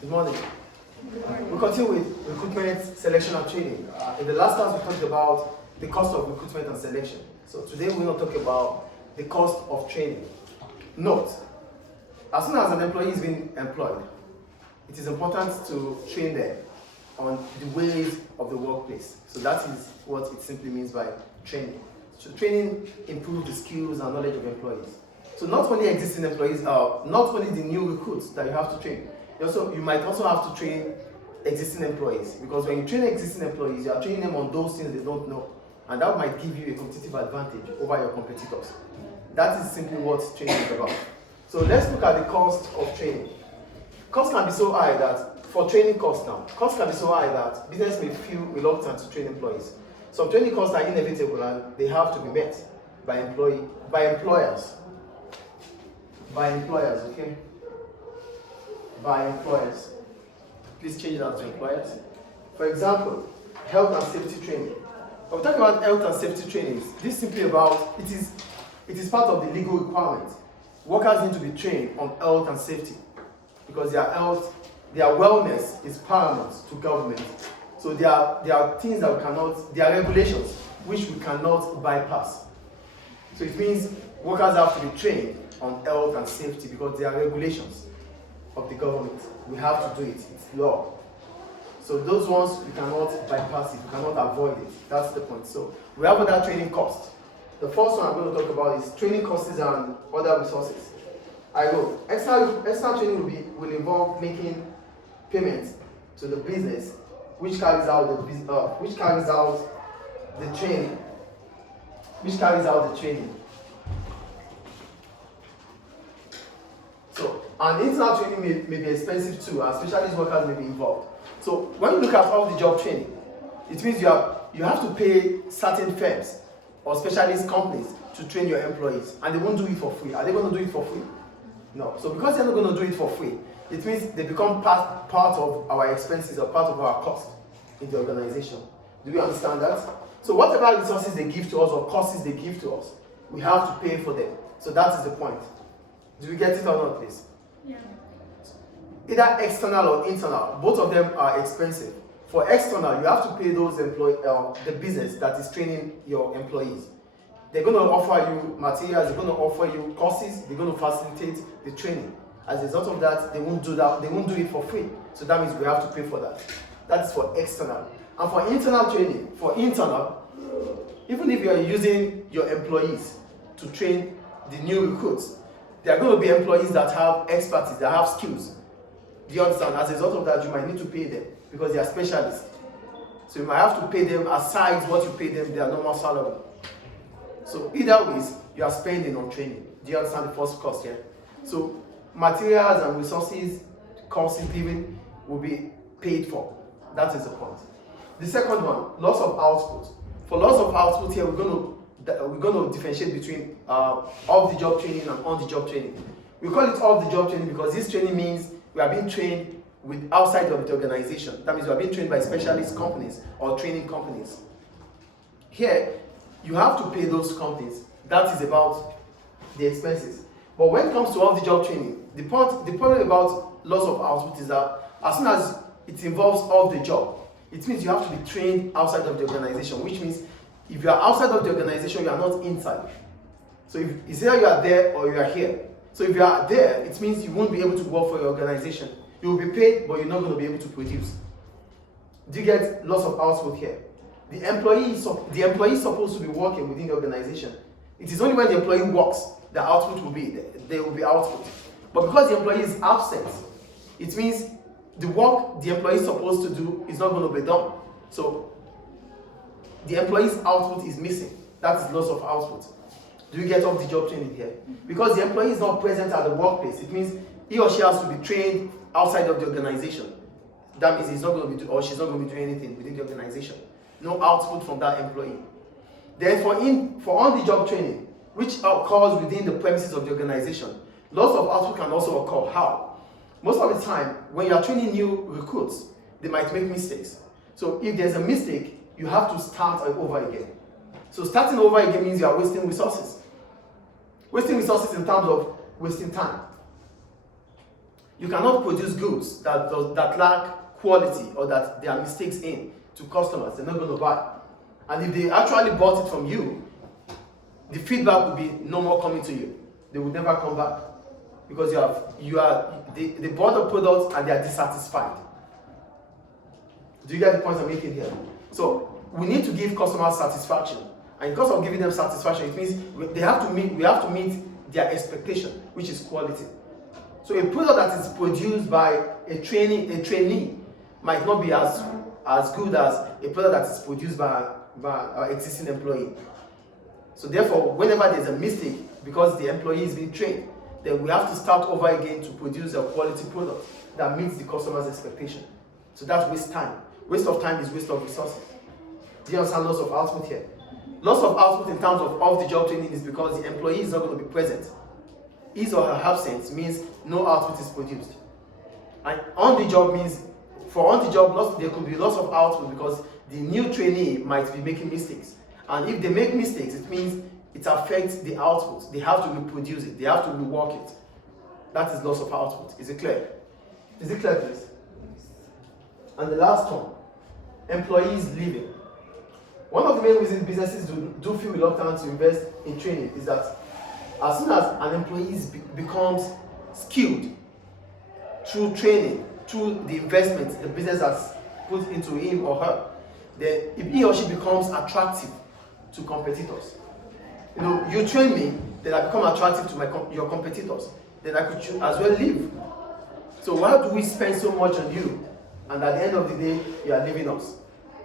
Good morning. We continue with recruitment, selection, and training. In the last class, we talked about the cost of recruitment and selection. So today, we're going to talk about the cost of training. Note, as soon as an employee is being employed, it is important to train them on the ways of the workplace. So that is what it simply means by training. So training improves the skills and knowledge of employees. So not only existing employees, not only the new recruits that you have to train, you might also have to train existing employees, because when you train existing employees, you are training them on those things they don't know, and that might give you a competitive advantage over your competitors. That is simply what training is about. So let's look at the cost of training. Cost can be so high that, for training costs now, cost can be so high that business may feel reluctant to train employees. Some training costs are inevitable and they have to be met by employers. Okay? By employers. Please change that to employers. For example, health and safety training. When we talk about health and safety training, this is simply about, it is part of the legal requirement. Workers need to be trained on health and safety because their health, their wellness is paramount to government. So there are things that we cannot, there are regulations which we cannot bypass. So it means workers have to be trained on health and safety because there are regulations of the government. We have to do it, it's law. So those ones, we cannot bypass it, we cannot avoid it. That's the point. So we have other training costs. The first one I'm going to talk about is training costs and other resources. Extra training will involve making payments to the business which carries out the training. So, and internal training may be expensive too, and specialist workers may be involved. So, when you look at off-the-job training, it means you have to pay certain firms or specialist companies to train your employees, and they won't do it for free. Are they going to do it for free? No. So, because they're not going to do it for free, it means they become part of our expenses or part of our cost in the organization. Do we understand that? So, whatever resources they give to us or courses they give to us, we have to pay for them. So, that is the point. Do we get it or not, please? Yeah. Either external or internal, both of them are expensive. For external, you have to pay those the business that is training your employees. They're going to offer you materials, they're going to offer you courses, they're going to facilitate the training. As a result of that, they won't do it for free. So that means we have to pay for that. That's for external. And for internal training, even if you are using your employees to train the new recruits, there are going to be employees that have expertise, that have skills. Do you understand? As a result of that, you might need to pay them because they are specialists. So you might have to pay them aside what you pay them their normal salary. So either ways, you are spending on training. Do you understand the first cost here? So materials and resources, courses given will be paid for. That is the point. The second one, loss of output. For loss of output here, we're going to differentiate between off-the-job training and on-the-job training. We call it off-the-job training because this training means we are being trained outside of the organization. That means we are being trained by specialist companies or training companies. Here, you have to pay those companies. That is about the expenses. But when it comes to off-the-job training, the problem about loss of output is that as soon as it involves off-the-job, it means you have to be trained outside of the organization, which means if you are outside of the organization, you are not inside. So if it's either you are there or you are here. So if you are there, it means you won't be able to work for your organization. You will be paid, but you're not going to be able to produce. Do you get loss of output here? The employee is supposed to be working within the organization. It is only when the employee works, the output will be, there will be output. But because the employee is absent, it means the work the employee is supposed to do is not going to be done. So the employee's output is missing. That is loss of output. Do you get off the job training here? Because the employee is not present at the workplace, it means he or she has to be trained outside of the organization. That means he's not going to be or she's not going to be doing anything within the organization. No output from that employee. Then for on-the-job training, which occurs within the premises of the organization, loss of output can also occur. How? Most of the time, when you are training new recruits, they might make mistakes. So if there's a mistake, you have to start over again. So starting over again means you are wasting resources. Wasting resources in terms of wasting time. You cannot produce goods that lack quality or that there are mistakes in to customers. They're not going to buy. And if they actually bought it from you, the feedback will be no more coming to you. They will never come back because they bought the product and they are dissatisfied. Do you get the point I'm making here? So we need to give customers satisfaction, and because of giving them satisfaction, it means we have to meet their expectation, which is quality. So a product that is produced by a trainee might not be as good as a product that is produced by an existing employee. So therefore, whenever there's a mistake, because the employee is being trained, then we have to start over again to produce a quality product that meets the customer's expectation. So that's waste time. Waste of time is waste of resources. Do you understand loss of output here? Loss of output in terms of off-the-job training is because the employee is not going to be present. His or her absence means no output is produced. And on-the-job means, for on-the-job, there could be loss of output because the new trainee might be making mistakes. And if they make mistakes, it means it affects the output. They have to reproduce it. They have to rework it. That is loss of output. Is it clear? Is it clear, please? And the last one, employees leaving. One of the main reasons businesses do feel reluctant to invest in training is that as soon as an employee becomes skilled through training, through the investment the business has put into him or her, then if he or she becomes attractive to competitors. You train me, then I become attractive to your competitors. Then I could as well leave. So why do we spend so much on you, and at the end of the day, you are leaving us?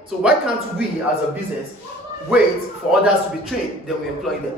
So why can't we, as a business, wait for others to be trained, then we employ them?